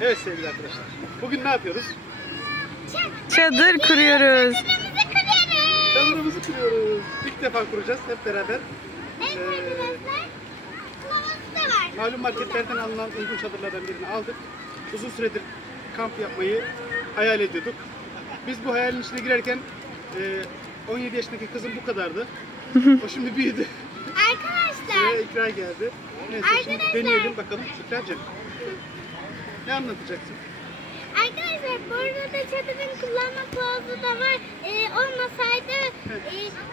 Evet sevgili arkadaşlar. Bugün ne yapıyoruz? Çadır kuruyoruz. Çadırımızı kırıyoruz. Çadırımızı kuruyoruz. İlk defa kuracağız hep beraber. Evet Ee, arkadaşlar. Da var. Malum marketlerden alınan uygun çadırlardan birini aldık. Uzun süredir kamp yapmayı hayal ediyorduk. Biz bu hayalin içine girerken e, 17 yaşındaki kızım bu kadardı. O şimdi büyüdü. Arkadaşlar. Ve ikra geldi. Neyse şimdi Arkadaşlar. deneyelim bakalım. Şükracığım. Ne anlatacaksın? Arkadaşlar bu arada çadırın kullanma kılavuzu da var. Ee, olmasaydı e,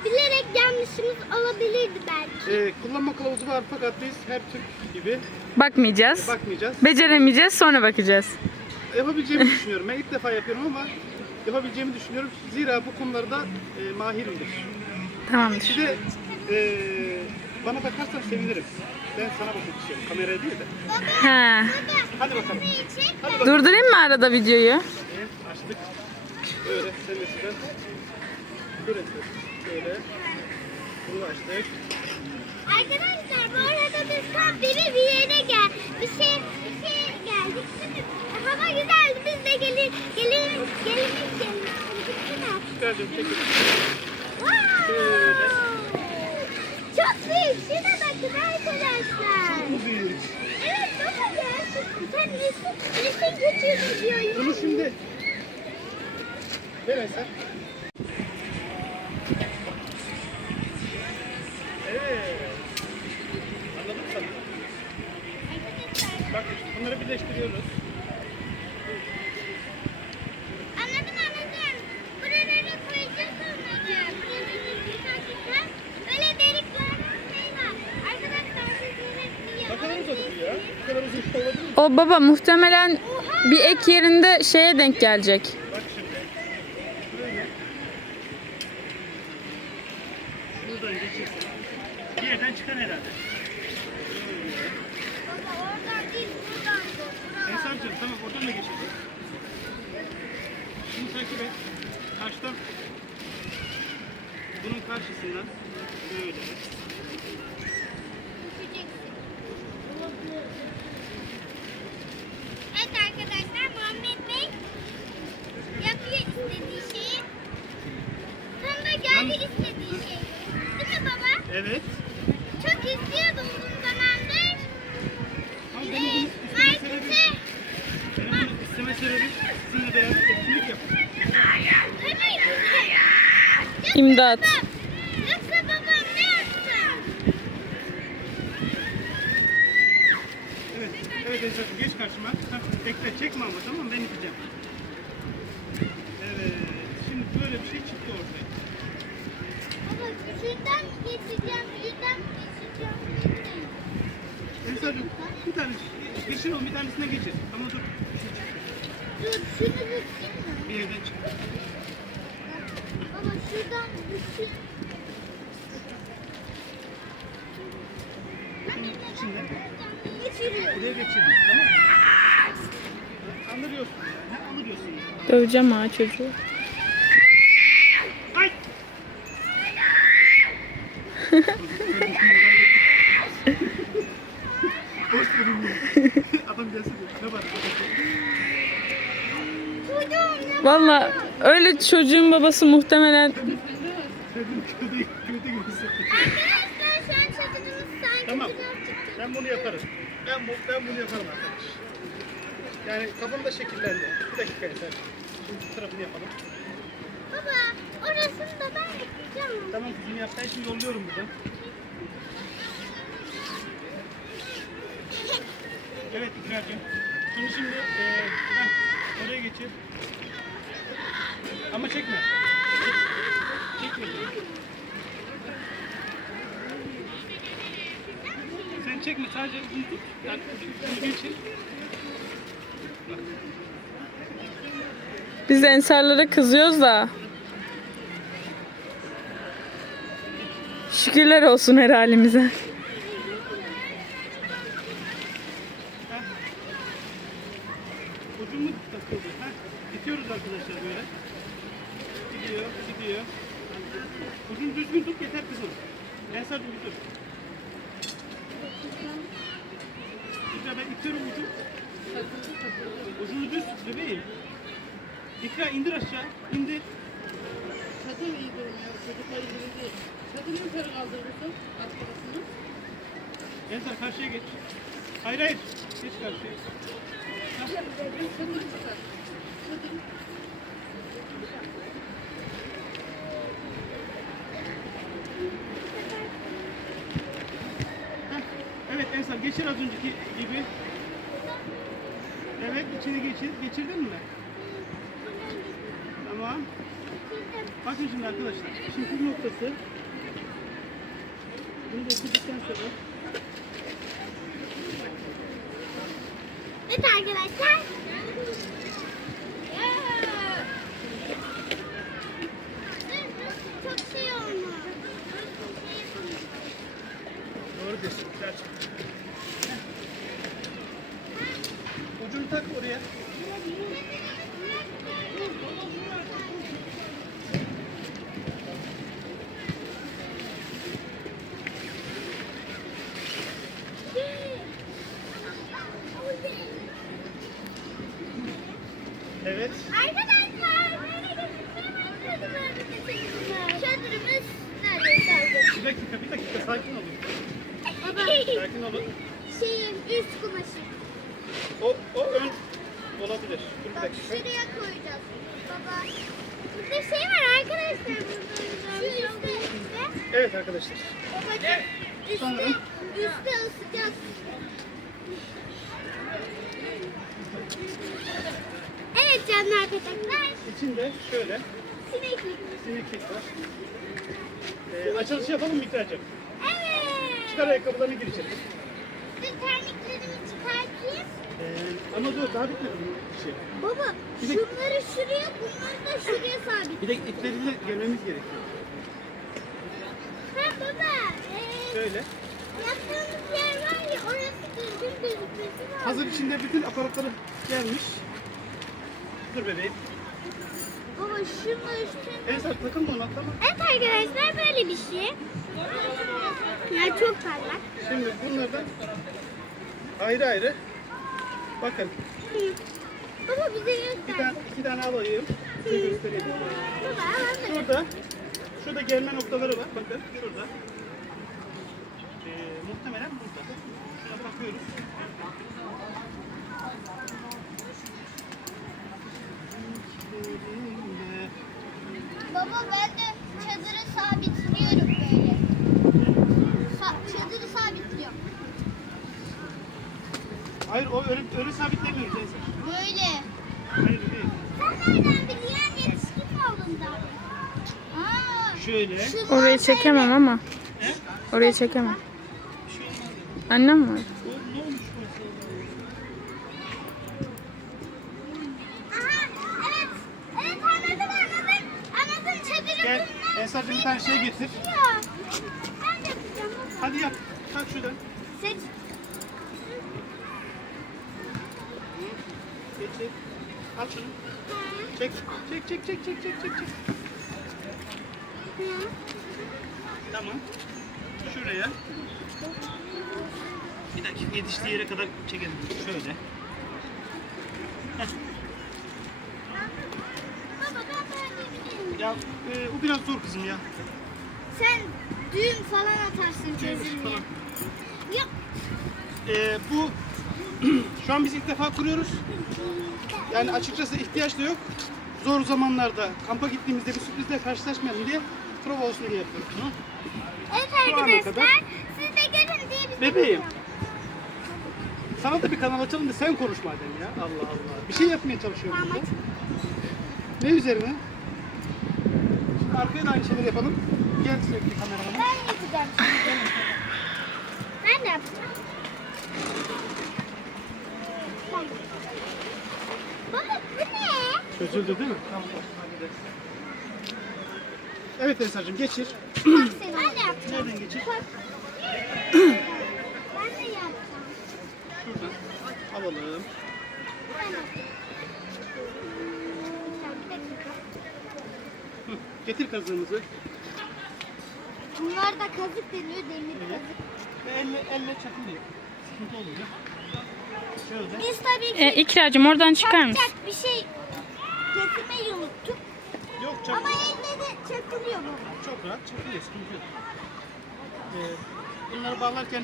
bilerek yanlışımız olabilirdi belki. E, kullanma kılavuzu var fakat biz her Türk gibi Bakmayacağız. bakmayacağız. Beceremeyeceğiz sonra bakacağız. Yapabileceğimi düşünüyorum. Ben ilk defa yapıyorum ama yapabileceğimi düşünüyorum. Zira bu konularda e, mahirimdir. Tamamdır. Bir de e, bana bakarsan sevinirim. Ben sana bakmak istiyorum. Kameraya değil de. He. Hadi bakalım. Hadi bakalım. Durdurayım mı arada videoyu? Evet, açtık. Böyle sen de şuradan. Böyle. Böyle. Bunu açtık. Arkadaşlar bu arada biz tam biri bir yere gel. Bir şey bir şey geldik mi? Hava güzeldi biz de gelin gelin gelin gelin. Şükracığım çekil. Wow! Çok büyük. Şuna bakın. Bu büyük. Evet baba ya. Sen resim, resim götürdün diyor. Şimdi ver Eser. Evet. Anladın mı sen? Bak bunları birleştiriyoruz. Anladım anladım. Buralara koyacağız onları. Buraları takacağız. Böyle deliklerden şey var. Arkadaşlar siz bunu Ne kadar uzadı bu ya? Bu kadar uzun şey olabilir mi? O baba muhtemelen bir ek yerinde şeye denk gelecek. Bak şimdi. Böyle. Buradan geçirsin. Bir yerden çıkan herhalde. Baba oradan değil buradan. Buradan. Ensarcığım tamam oradan da geçeceğiz. Bunu takip et. Karşıdan. Bunun karşısından. Böyle. Evet arkadaşlar Muhammed Bey yapıyor istediği şeyi. Tam da geldi istediği şey. Değil mi baba? Evet. Çok istiyordum uzun zamandır. Ama Ee, benim bunu isteme sebebi, markete benim bunu isteme sebebi sizinle beraber etkinlik. Yoksa İmdat. babam- Yoksa babam ne yapsın? Evet. Evet Ensarcığım geç karşıma. Ha, bekle çekme ama tamam mı? Ben iteceğim. Evet. Şimdi böyle bir şey çıktı ortaya. Baba şuradan mı geçeceğim, şuradan mı geçeceğim? Ensarcığım bir tane geçir oğlum bir tanesine geçir. Ama dur. Şunu? Bir yerden çık. Baba şuradan bükeyim. İçinde. Geçiriyor. Buraya geçirdin. Tamam mı? Anlıyorsun ya. Ne anlıyorsun ya? Döveceğim ha çocuğu. Valla öyle çocuğun babası muhtemelen Tamam. Ben bunu yaparım. Ben, bu, ben bunu yaparım arkadaş. Yani kafamda şekillendi. Bir dakika yeter. Şimdi bu tarafını yapalım. Baba orasını da ben yapacağım. Tamam kızım yap. Ben şimdi yolluyorum buradan. Evet İkrar'cığım. Şimdi şimdi e, oraya geçir. Ama çekme. Çekme. Sen çekme sadece bunu geçir. biz ensarlara kızıyoruz da. Şükürler olsun her halimize. Ucunu takıldı. Heh, Gidiyoruz arkadaşlar böyle. Gidiyor, gidiyor. Ucunu düzgün tut yeter kızım. Ben sadece bir dur. Güzel ben itiyorum ucu. Ucunu düz tut bebeğim. İkra indir aşağı. İndir. Çadır iyi durmuyor. Çocuklar değil. Çadırı yukarı kaldırırsın. Alt tarafını. Ensar karşıya geç. Hayır hayır. Geç karşıya. Çadırı çıkar. Çadırı. Evet Ensar geçir az önceki gibi. Evet içini geçir. Geçirdin mi? Tamam. Bakın şimdi arkadaşlar. Şimdi püf noktası. Bunu da okuduktan sonra Evet arkadaşlar. Çok şey doğru diyorsun. Ucunu tak oraya. Evet. Arkadaşlar böyle gözüküyor. Çadırımız neredeyse hazır. Bir dakika bir dakika sakin olun. Baba. Sakin olun. Şeyin üst kumaşı. O, o ön olabilir. Dur bir Bak dakika. şuraya koyacağız. Baba. Burada şey var arkadaşlar burada. Şu üstte. üstte. Evet arkadaşlar. Babacığım Sonra? üstte. Üstte ısıtacağız. Evet canlar petekler. İçinde şöyle Sineklik. sineklik var. Ee, açılışı yapalım mı İkracığım? Çıkar ayakkabılarını gir içeri. Dur terliklerimi çıkartayım. Ee, ama dur daha bitmedi bu şey. Baba Bir de- şunları şuraya bunları da şuraya sabit. Bir de ipleriyle gelmemiz gerekiyor. Ha baba. Ee, Şöyle. yaptığımız yer var ya orası düzgün gözükmesi lazım. Hazır içinde bütün aparatları gelmiş. Dur bebeğim. Baba şunun üstüne. Ensar takılma ona tamam. Evet arkadaşlar böyle bir şey. Ya çok parlak. Şimdi bunlardan ayrı ayrı. Bakın Hı. Baba bize bir göster. tane, iki tane alayım. Size göstereyim. Baba. Şurada, şurada gelme noktaları var. Bakın şurada. Ee, muhtemelen burada. Şuna bakıyoruz. Baba ben de çadırı sabitliyorum böyle. Sa- çadırı sabitliyorum. Hayır o öyle, öyle sabitlemiyoruz Ensar. Böyle. Hayır değil. Sen nereden biliyorsun yetişkin mi oldun da? Aa, Şöyle. şunlar Orayı çekemem ama. Orayı çekemem. Annem var. Gel. Ensar'cığım bir tane şey getir. Hadi yap. Kalk şuradan. Seç. Getir. Al şunu. Çek. Çek çek çek çek çek çek çek. Ya. Tamam. Şuraya. Bir dakika yetiştiği yere kadar çekelim. Şöyle. Ya e, o biraz zor kızım ya. Sen düğüm falan atarsın çözülmeye. falan. Ya. E, bu şu an biz ilk defa kuruyoruz. Yani açıkçası ihtiyaç da yok. Zor zamanlarda kampa gittiğimizde bir sürprizle karşılaşmayalım diye prova olsun diye yapıyoruz bunu. Evet Şu ana arkadaşlar. kadar- Siz de görün diye bir Bebeğim. Sana da bir kanal açalım da sen konuş madem ya. Allah Allah. Bir şey yapmaya çalışıyorum. Tamam, burada. aç. Ne üzerine? Arkaya da aynı şeyleri yapalım. Gel sürekli kameramanı. Ben yapacağım şimdi. Ben de yapacağım. Baba bu ne? Çözüldü değil mi? Tamam. Evet Ensar'cığım geçir. Bak sen. Ben de yapacağım. Nereden geçir? Bak. ben de yapacağım. Şuradan. Alalım. Ben de yapacağım. Bir dakika. Hı, Getir kazığımızı. Bunlar da kazık deniyor demir Evet. kazık. Ve elle, elle çakıl diye. Sıkıntı olmuyor. Şöyle. Biz tabii ki E, İkracığım oradan çıkar mısın? çakacak bir şey getirmeyi unuttuk. Yok çok, Ama elle de çakılıyor bu. çok rahat çakılıyor. Sıkıntı yok. Ee, bunları bağlarken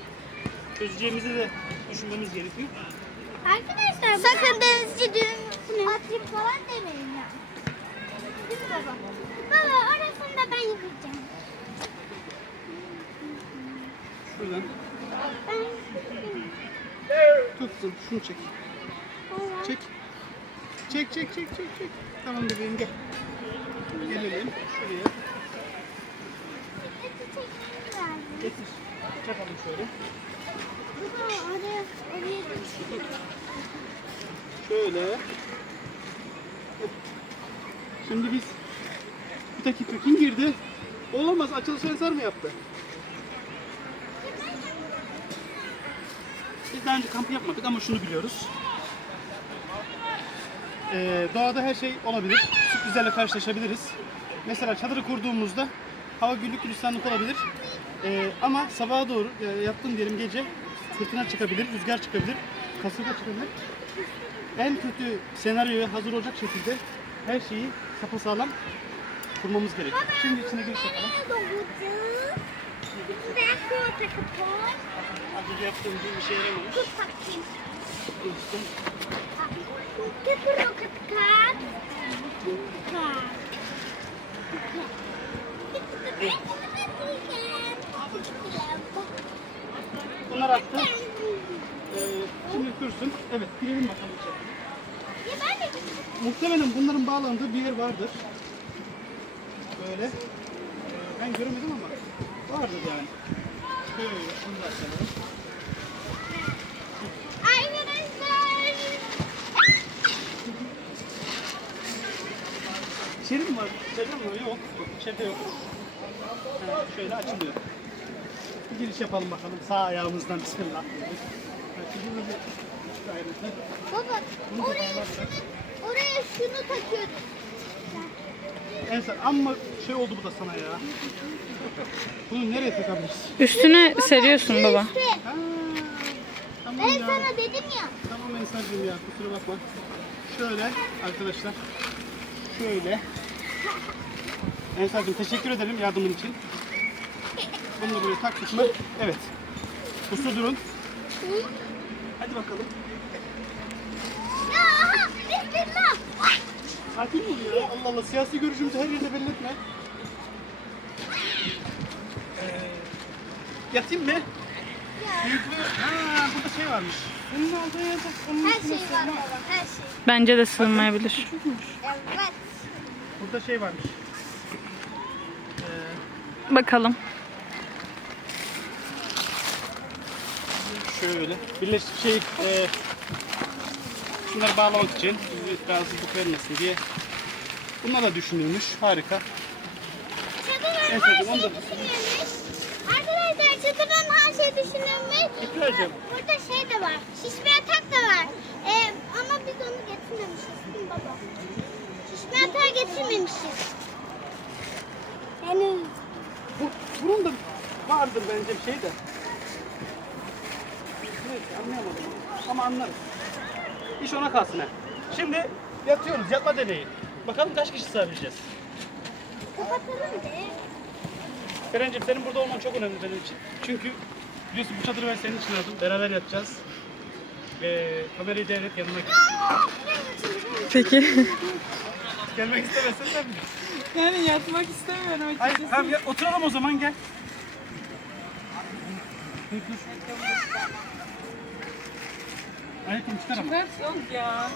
çözeceğimizi de düşünmemiz gerekiyor. Arkadaşlar sakın denizci düğüm atayım falan demeyin ya. Değil mi baba? Baba orasını da ben yapacağım. Şuradan Ben tutsun. Şunu çek. Çek. Çek çek çek çek çek. Tamam bebeğim gel. Gelelim şuraya. Getir. Çakalım şöyle. Şöyle. Şimdi biz bir dakika kim girdi? Olamaz açılış ensar mı yaptı? Biz daha önce kamp yapmadık ama şunu biliyoruz. Ee, doğada her şey olabilir. Sürprizlerle karşılaşabiliriz. Mesela çadırı kurduğumuzda hava güllük gülistanlık olabilir. Ee, ama sabaha doğru e, yattığım diyelim gece fırtına çıkabilir, rüzgar çıkabilir, kasırga çıkabilir. En kötü senaryoya hazır olacak şekilde her şeyi sapasağlam kurmamız gerekiyor. Şimdi içine giriş yapalım. Az önce yaptığım gibi bir şey yaramamış. Dostum. Bunlar attı. Ee, şimdi kursun. Evet, girelim bakalım içeri. Ya ben de Muhtemelen bunların bağlandığı bir yer vardır. Böyle. Ee, ben göremedim ama vardır yani. Şöyle, bunu da açalım. Arkadaşlar. İçeri mi var? İçeride mi var? Yok. Yok, İçeride yok. Ha, şöyle açılıyor. Bir giriş yapalım bakalım. Sağ ayağımızdan bismillah. Baba oraya şunu, oraya şunu takıyoruz. Ensar amma şey oldu bu da sana ya. Bunu nereye takabiliriz? Üstüne seriyorsun baba. İşte, Ha, tamam ben ya. sana dedim ya. Tamam Ensar'cığım ya kusura bakma. Şöyle arkadaşlar. Şöyle. Ensar'cığım teşekkür ederim yardımın için. Bunu da buraya taktık mı? Evet. Uslu durun. Hadi bakalım. Sakin ol ya. Allah Allah siyasi görüşümüzü her yerde belli etme. Ee, yatayım mı? Büyüklüğü... Ha burada şey varmış. Bunun olduğu onun Her şey var baba her şey. Bence de sığmayabilir. Evet. Burada şey varmış. Bakalım. Şöyle. Birleşik şey e, şunları bağlamak için bir rahatsızlık vermesin diye. Bunlar da düşünülmüş. Harika. Çadırın Evet, her şey düşünülmüş. Arkadaşlar çadırın her şey düşünülmüş. İkracığım. Burada şey de var. Şişme yatak da var. Ee, ama biz onu getirmemişiz baba? Şişme yatağı getirmemişiz. Yani Bu, bunun da vardır bence bir şey de. Neyse anlayamadım. Ama anlarız. İş ona kalsın ha. Şimdi yatıyoruz. Yatma deneyi. Bakalım kaç kişi sığabileceğiz. kapatalım de. Berencim senin burada olman çok önemli benim için. Çünkü biliyorsun bu çadırı ben senin için aldım. Beraber yatacağız. Ee, kamerayı devret yanıma gel. Peki. Gelmek istemezsen sen bilirsin. Yani yatmak istemiyorum Hayır, tamam ya, oturalım o zaman gel. Dur. Ayakkabı çıkar ama. Yok ya.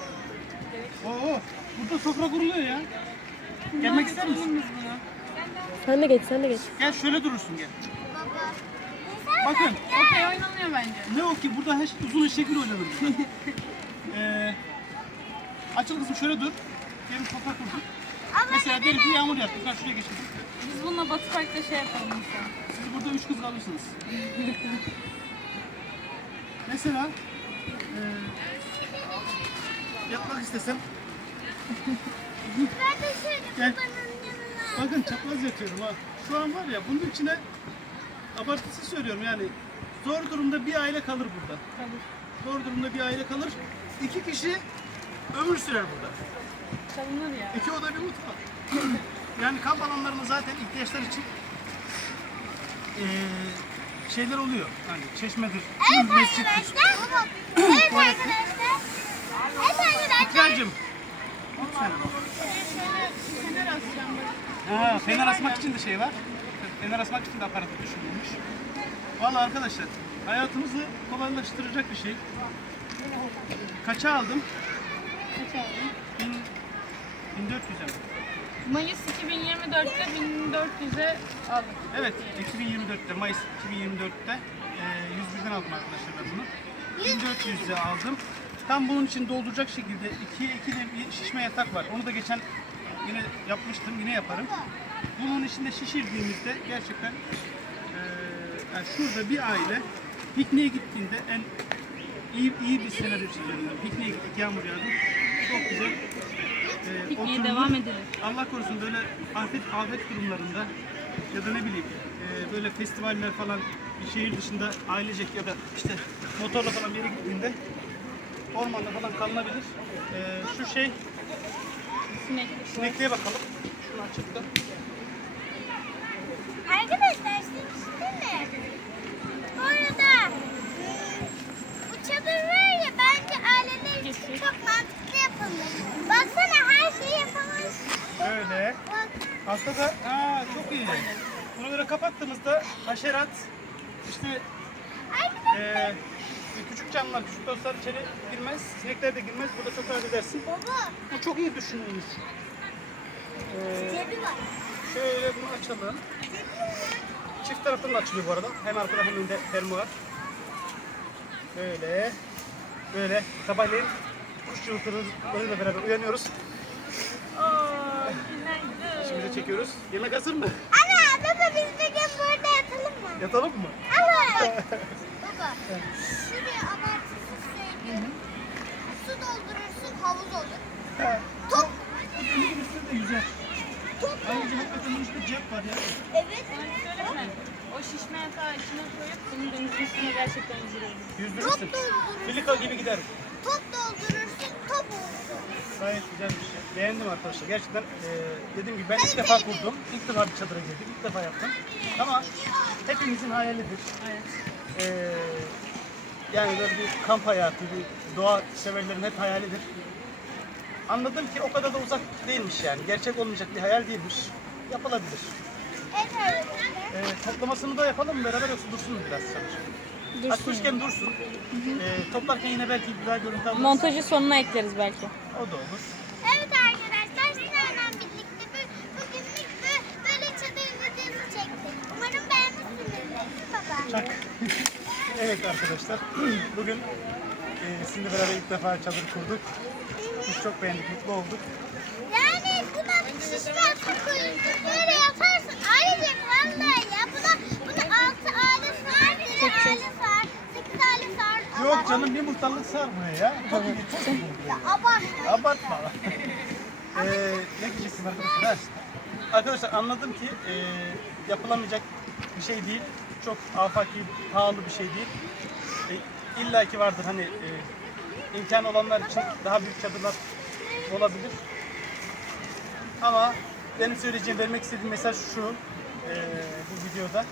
Oo, burada sofra kuruluyor ya. Gelmek ister misin? Sen de geç, sen de geç. Gel şöyle durursun gel. Baba. Bakın Okey oynanıyor bence. ne o ki burada her, uzun şekil oynanır burada. ee, açıl kızım şöyle dur. Diyelim sofra kurduk. Mesela diyelim ki yağmur yağdı. Şuraya geçelim. Biz bununla Batı Park'ta şey yapalım mesela. Burada üç kız kalırsınız. Mesela ee, yapmak istesem Ben de şöyle Gel. babanın yanına. Bakın çapraz yatıyorum ha. Şu an var ya bunun içine abartısı söylüyorum yani zor durumda bir aile kalır burada. Zor durumda bir aile kalır. İki kişi ömür sürer burada. Çalınır ya. İki oda bir mutfak. yani kamp alanlarında zaten ihtiyaçlar için eee, şeyler oluyor. Hani çeşmedir, Evet mescittir. arkadaşlar. Evet arkadaşlar. Evet arkadaşlar. Lütfen. Ha, fener asmak için de şey var. Fener asmak için de aparatı düşünülmüş. Vallahi arkadaşlar hayatımızı kolaylaştıracak bir şey. Kaça aldım? Kaç aldın? 1000 1400'e mi? Mayıs 2024'te 1400'e aldık. Evet, 2024'te, Mayıs 2024'te e, 101'den aldım arkadaşlar ben bunu. 1400'e aldım. Tam bunun için dolduracak şekilde iki, iki de bir şişme yatak var. Onu da geçen yine yapmıştım, yine yaparım. Bunun içinde şişirdiğimizde gerçekten e, yani şurada bir aile pikniğe gittiğinde en iyi iyi bir senaryo çiziyorum. Pikniğe gittik, yağmur yağdı. Çok güzel. E, Pikniğe devam edilir. Allah korusun böyle afet afet durumlarında ya da ne bileyim e, böyle festivaller falan bir şehir dışında ailecek ya da işte motorla falan bir yere gittiğinde ormanda falan kalınabilir. E, şu şey Sinek. sinekliğe bakalım. Şunu açıkta. Arkadaşlar siz değil mi? Bu arada bu çadır var ya bence aileler için çok mantıklı yapılmış. Yapılmış. Böyle. Altta da aa çok iyi. Böyle kapattığımızda haşerat işte e, küçük canlılar, küçük dostlar içeri girmez. Sinekler de girmez. Burada çok rahat edersin. Baba. Bu çok iyi düşünülmüş. Ee. Şöyle bunu açalım. Çift taraftan da açılıyor bu arada. Hem arkada hem önde fermuar. Böyle. Böyle sabahleyin kuş cıvıltılarıyla beraber uyanıyoruz. Çekiyoruz. Yemek hazır mı? Ana baba biz bugün burada yatalım mı? Yatalım mı? Evet. baba şuraya abartısız söylüyorum. Su doldurursun havuz olur. He. Top. Denizin üstünde de yüzer. Top. Ayrıca hakikaten üstünde cep var ya. Evet. Söyleme. O şişme yatağı içine koyup bunun denizin üstüne gerçekten. Yüzdürürsün. Top doldurursun. Filika gibi gider. Top doldurursun. Top olursun. Gayet güzel bir şey. Beğendim arkadaşlar. Gerçekten eee, dediğim gibi ben ilk defa kurdum. İlk defa bir çadıra girdim. İlk defa yaptım. Ama hepimizin hayalidir. Evet. Eee, yani böyle bir kamp hayatı, bir doğa severlerin hep hayalidir. Anladım ki o kadar da uzak değilmiş yani. Gerçek olmayacak bir hayal değilmiş. Yapılabilir. Evet. Eee, toplamasını da yapalım mı beraber yoksa dursun mu biraz çadır? Açmışken dursun. Eee, toplarken yine belki güzel görüntü alırız. Montajı sonuna ekleriz belki. O da olur. Evet arkadaşlar sizlerle birlikte bu, bugünlük bu, böyle çadır videosu çektik. Umarım beğenmişsinizdir. Baba. Çak. evet arkadaşlar. Bugün e, sizinle beraber ilk defa çadır kurduk. Biz çok beğendik, mutlu olduk. Yani buna şişme atıp koyuyorsun. Böyle yaparsın. Ayrıca vallahi ya. Buna, buna altı aile sığar, biri aile sığar, sekiz aile sığar. Yok canım bir muhtarlık sarmıyor ya. Çok iyi, çok iyi. Abartma. Abartma. ee, ne diyeceksin arkadaşlar? Arkadaşlar anladım ki e, yapılamayacak bir şey değil. Çok afaki, pahalı bir şey değil. E, İlla ki vardır hani e, imkan olanlar için daha büyük çadırlar olabilir. Ama benim söyleyeceğim, vermek istediğim mesaj şu e, bu videoda.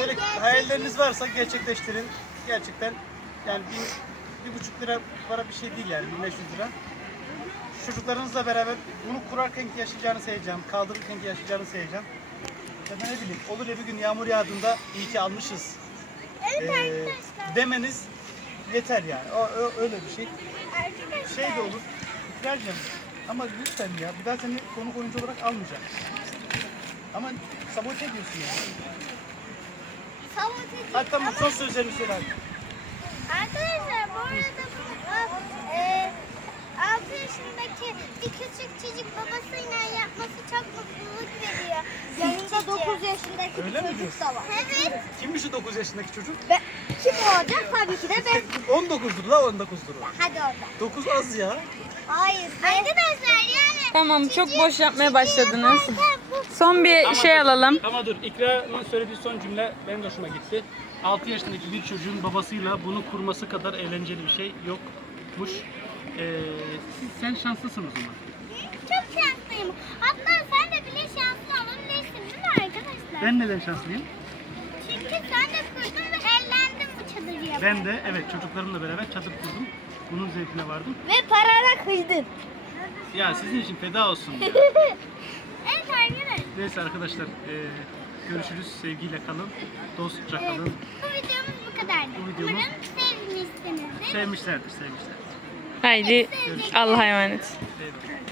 Böyle hayalleriniz varsa gerçekleştirin. Gerçekten yani bir, bir buçuk lira para bir şey değil yani 1500 lira. Çocuklarınızla beraber bunu kurarken ki yaşayacağınız heyecan, kaldırırken ki yaşayacağınız heyecan. Ya da ne bileyim olur ya bir gün yağmur yağdığında iyi ki almışız ee, demeniz yeter yani. O, o- öyle bir şey. Şey de olur. İkrarcığım ama lütfen ya bir daha seni konuk oyuncu olarak almayacağım. Ama sabote ediyorsun yani. Hadi tamam son sözlerini söyle hadi. Arkadaşlar bu arada bu, e, 6 yaşındaki bir küçük çocuk babasıyla yapması çok mutluluk veriyor. Yanında 9 yaşındaki Öyle mi diyorsun? da var. Evet. Kimmiş o 9 yaşındaki çocuk? Ve kim olacak? Tabii ki de ben. 19'dur la 19'dur o. Hadi orada. 9 az ya. Hayır. Arkadaşlar yani. Tamam çok boş yapmaya başladınız. Bu Son bir şey alalım. Ama dur İkra'nın söylediği son cümle benim de hoşuma gitti. 6 yaşındaki bir çocuğun babasıyla bunu kurması kadar eğlenceli bir şey yokmuş. Ee, siz, sen şanslısın o zaman. Çok şanslıyım. Hatta sen de bile şanslı olabilirsin değil mi arkadaşlar? Ben neden şanslıyım? Çünkü sen de kurdun ve eğlendin bu çadırı yaparak. Ben de evet çocuklarımla beraber çadır kurdum. Bunun zevkine vardım. Ve parana kıydın. Ya sizin için feda olsun. ya. Neyse arkadaşlar e, görüşürüz. Sevgiyle kalın. Dostça Evet, kalın. bu videomuz bu kadardı. Bu videomuz- Umarım sevmişsinizdir. Sevmişlerdir, sevmişler. Haydi Allah'a emanet. Eyvallah.